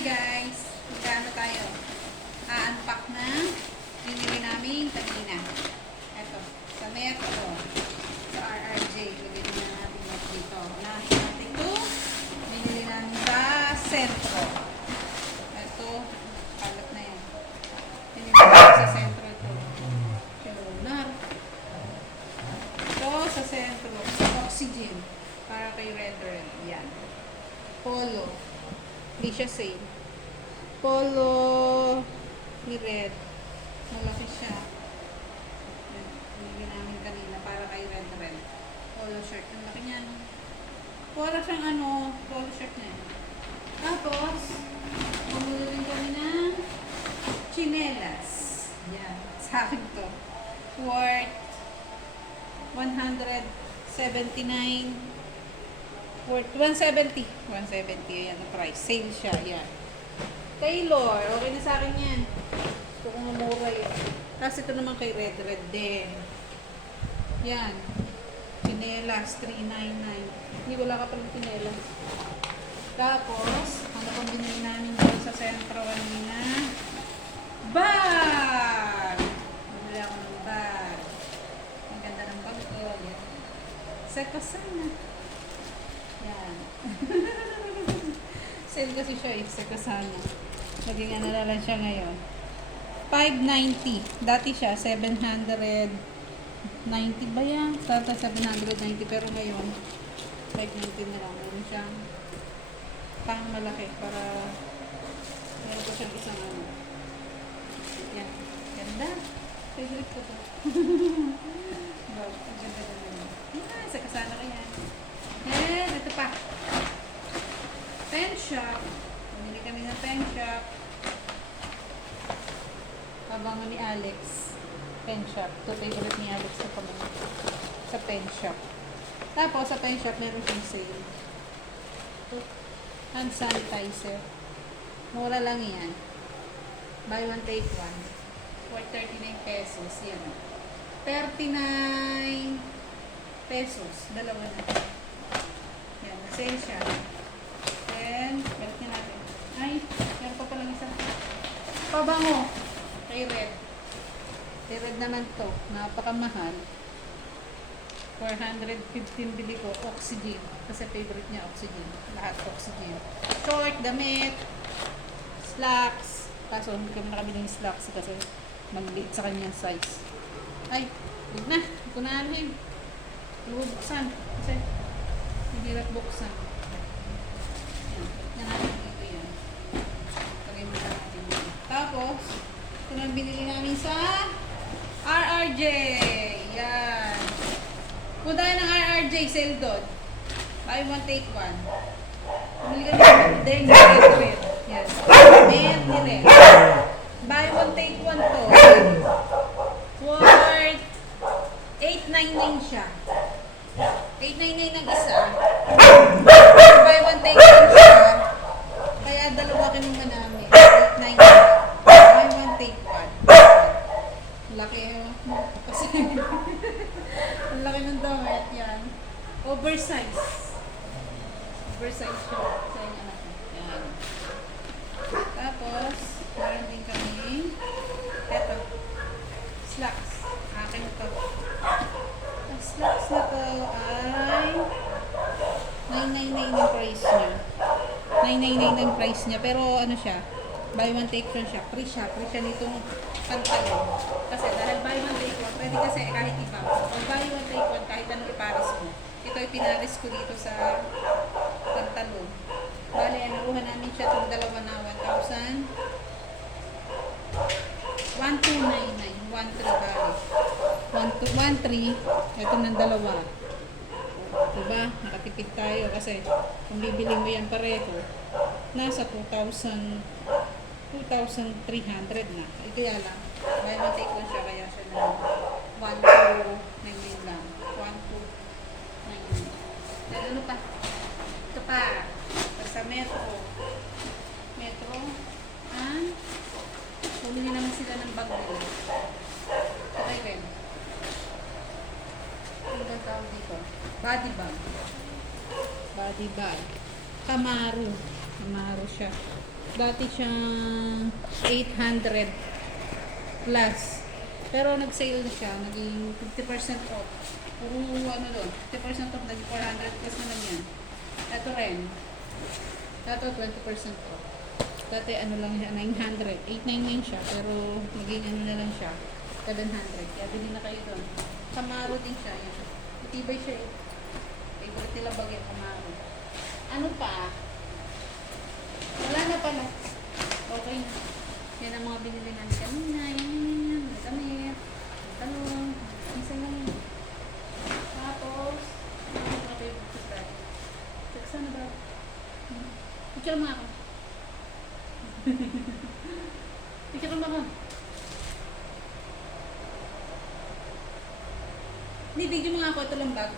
Hi guys! Magkano tayo? A-unpack na binili namin kanina. Ito, sa Metro. Sa RRJ. Lagyan na natin dito. Nasa natin ito. Binili namin sa Sentro. Ito, kalat na yan. Binili namin sa Sentro ito. Lunar. Ito, sa Sentro. Oxygen. Para kay Red. Yan. Polo. Hindi siya sale. Polo ni Red. Malaki siya. Hindi namin kanina para kay Red. Polo shirt. Ang laki niyan. Para siyang polo shirt na yan. Tapos, bumili rin kami ng chinelas. Yan. Sa akin to. Worth 179. Worth 170. 170. Ayan ang price. Sale siya. Ayan. Taylor. Okay na sa akin yan. Gusto kong umura yun. Tapos ito naman kay Red din. Yan. Chinelas. 399. Hindi wala ka palang chinelas. Tapos, ano pang binili namin dito sa Sentro kanina? Bag! Bumili ako ng bag. Ang ganda ng bag ko. Yan. Sekasana. Yan. Sale kasi siya sa Kasana. Maging na lang siya ngayon. 590. Dati siya 790 ba yan? Tata 790 pero ngayon 590 na lang. Meron siyang pang malaki para meron ko siyang isang Yan. Ganda. Favorite ko to. Wow. Ang ganda naman. Yan. Sa Kasana ka yan. And ito pa. Pen shop. Bumili kami ng pen shop. Pabango ni Alex. Pen shop. Ito favorite ni Alex na kami. Sa pen shop. Tapos sa pen shop meron siyang sale. Ito. Hand sanitizer. Mura lang yan. Buy one take one. Worth 39 pesos. Yan. 39 pesos. Dalawa na. Yan, na-sale siya. Then, balik niya natin. Ay, meron pa palang isa. Pabango. Kay Red. Kay Red naman to. Napakamahal. 415 bili ko. Oxygen. Kasi favorite niya oxygen. Lahat oxygen. Short, damit, slacks. Kaso, hindi kami nakabili ng slacks kasi mag-liit sa kanyang size. Ay, huwag na. Ito na alam. Buksan. Kasi, hirap buksan. Yan. Yan natin dito yan. Tagay mo natin yan. Tapos, ito na binili namin sa RRJ. Yan. Kung tayo ng RRJ, sale doon. Buy one, take one. Bumili kami ng Deng Red. Yan. Met ni Red. Buy one, take one to. Worth 899 siya. 899 ang isa. Buy one, take one siya. Kaya dalawa kinuha namin. 899. Buy one, take one. Laki kasi ang laki ng damit yan. Oversize. Oversize siya sa yung anak ko. Yan. Tapos, meron din kami eto. Slacks. Akin ito. Ang slacks na to ay 999 yung price niya. 999 yung price niya. Pero ano siya, buy one take one siya. Free siya. Free siya nitong pantalon. Kasi dahil buy one take one, pwede kasi kahit iba. O buy one take one, kahit anong ipares mo. Ito ay pinaris ko dito sa pantalon. Bale, nakuha namin siya itong dalawa na 1,000. 1,299. 1,3 bale. 1,3. Ito ng dalawa. Diba? Nakatipid tayo kasi kung bibili mo yan pareho, nasa 2,300 na. Kaya lang, buy one take one siya, kaya siya na 1,299 lang. 1,299. Then ano pa? Ito pa. Sa Metro. Metro. Bumili naman sila ng bag nila. Ito kay Ren. Ano ba tawag dito? Body bag. Body bag. Camaro. Camaro siya. Dati siyang 800 plus. Pero nag-sale na siya, naging 50% off. Puro ano doon, 50% off, naging 400 plus na lang yan. Ito rin. Ito 20% off. Dati ano lang siya, 900. 899 siya, pero naging ano na lang siya, 700. Kaya bilhin na kayo doon. Camaro din siya, yan. Matibay siya eh. Favorite nila bagay, Camaro. Ano pa? Wala na pala. Okay na. Yan ang mga binili namin kanina. Yan. Damit. Talong. Isa lang yun. Tapos, ano mga favorite ko tayo? Saksa na ba? Picture mo ako. Picture mo ako. Hindi, video mo nga ako. Ito lang bag.